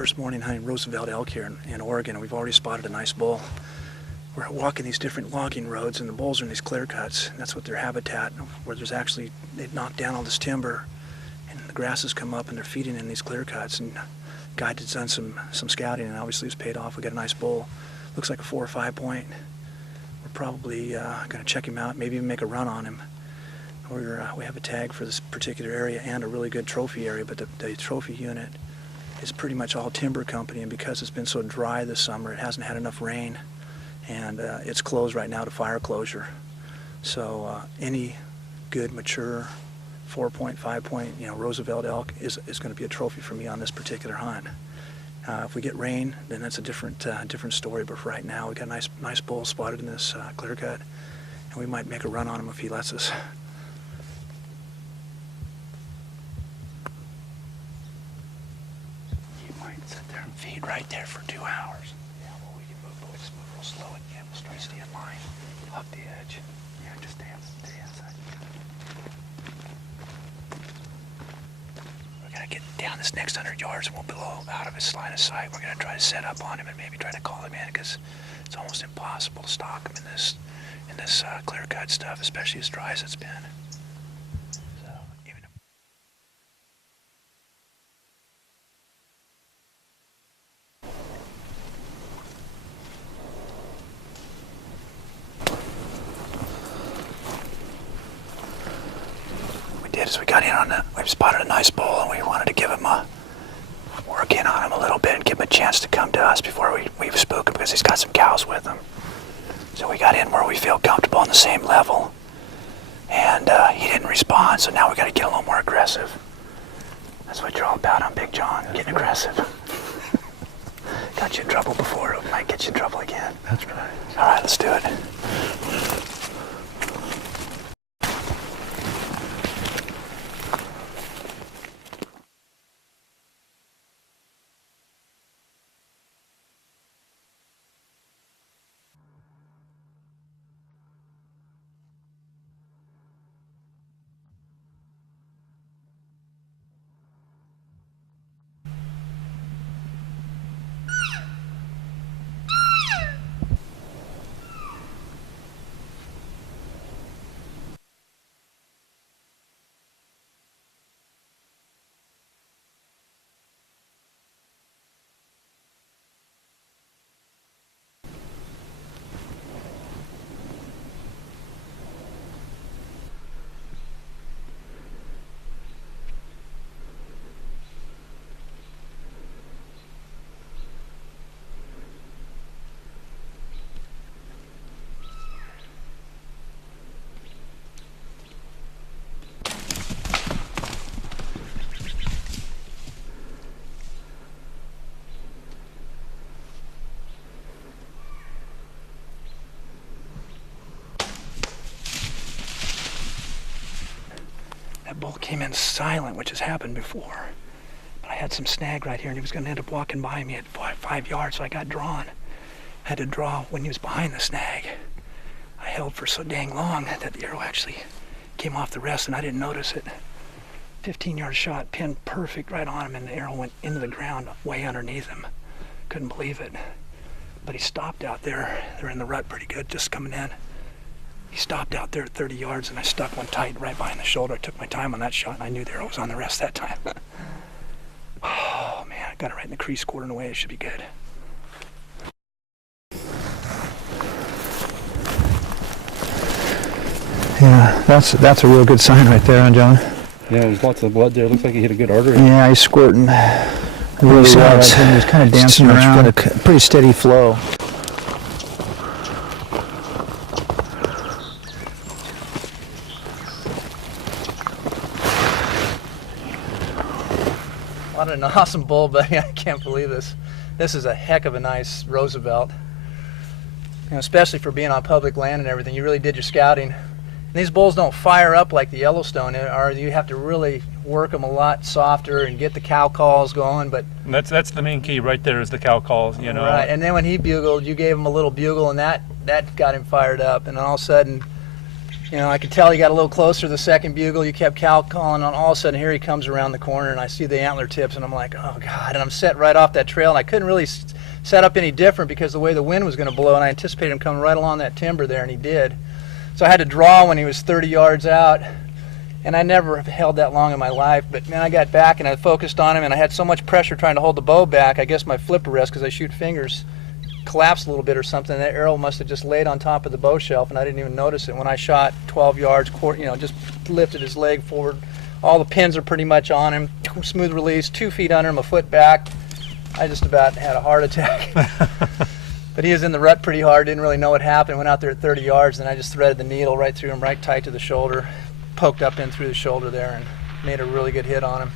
First morning hunting Roosevelt elk here in Oregon, and we've already spotted a nice bull. We're walking these different logging roads, and the bulls are in these clear cuts. And that's what their habitat, where there's actually, they've knocked down all this timber, and the grasses come up, and they're feeding in these clear cuts. And guide had done some scouting, and obviously it's paid off. We got a nice bull. Looks like a 4 or 5 point. We're probably going to check him out, maybe even make a run on him. We have a tag for this particular area and a really good trophy area, but the trophy unit is pretty much all timber company, and because it's been so dry this summer, it hasn't had enough rain, and it's closed right now to fire closure. So any good mature 4-point, 5-point, Roosevelt elk is going to be a trophy for me on this particular hunt. If we get rain, then that's a different story. But for right now, we got a nice bull spotted in this clear cut, and we might make a run on him if he lets us. Sit there and feed right there for 2 hours. Yeah, well, we can move, but just move real slow and yeah, we'll try to stay in line. Up the edge. Yeah, just stay outside. We're going to get down this next 100 yards and we'll blow out of his line of sight. We're going to try to set up on him and maybe try to call him in, because it's almost impossible to stalk him in this clear cut stuff, especially as dry as it's been. As we got in on it, we spotted a nice bull, and we wanted to give him work in on him a little bit and give him a chance to come to us before we spook him, because he's got some cows with him. So we got in where we feel comfortable on the same level, and he didn't respond, so now we got to get a little more aggressive. That's what you're all about on Big John, getting aggressive. Got you in trouble before, it might get you in trouble again. That's right. All right, let's do it. That bull came in silent, which has happened before. But I had some snag right here, and he was going to end up walking by me at 5 yards, so I got drawn. I had to draw when he was behind the snag. I held for so dang long that the arrow actually came off the rest, and I didn't notice it. 15-yard shot, pinned perfect right on him, and the arrow went into the ground way underneath him. Couldn't believe it. But he stopped out there. They're in the rut pretty good, just coming in. He stopped out there at 30 yards, and I stuck one tight right behind the shoulder. I took my time on that shot, and I knew the arrow was on the rest that time. Oh, man, I got it right in the crease, quartering away. It should be good. Yeah, that's a real good sign right there, huh, John? Yeah, there's lots of blood there. Looks like he hit a good artery. Yeah, he's squirting really well. Right, he was kind of dancing around. Got a pretty steady flow. What an awesome bull, buddy. I can't believe this. This is a heck of a nice Roosevelt. Especially for being on public land and everything. You really did your scouting. And these bulls don't fire up like the Yellowstone, or you have to really work them a lot softer and get the cow calls going. But that's the main key right there, is the cow calls, you know. Right, and then when he bugled, you gave him a little bugle, and that got him fired up. And all of a sudden, You know, I could tell he got a little closer to the second bugle. You kept calling, and all of a sudden here he comes around the corner, and I see the antler tips, and I'm like, oh God! And I'm set right off that trail, and I couldn't really set up any different because the way the wind was going to blow, and I anticipated him coming right along that timber there, and he did. So I had to draw when he was 30 yards out, and I never have held that long in my life. But man, I got back and I focused on him, and I had so much pressure trying to hold the bow back. I guess my flipper wrist, because I shoot fingers, collapsed a little bit or something. That arrow must have just laid on top of the bow shelf, and I didn't even notice it. When I shot 12 yards, you know, just lifted his leg forward. All the pins are pretty much on him. Smooth release, 2 feet under him, a foot back. I just about had a heart attack. But he was in the rut pretty hard, didn't really know what happened. Went out there at 30 yards, and I just threaded the needle right through him, right tight to the shoulder, poked up in through the shoulder there, and made a really good hit on him.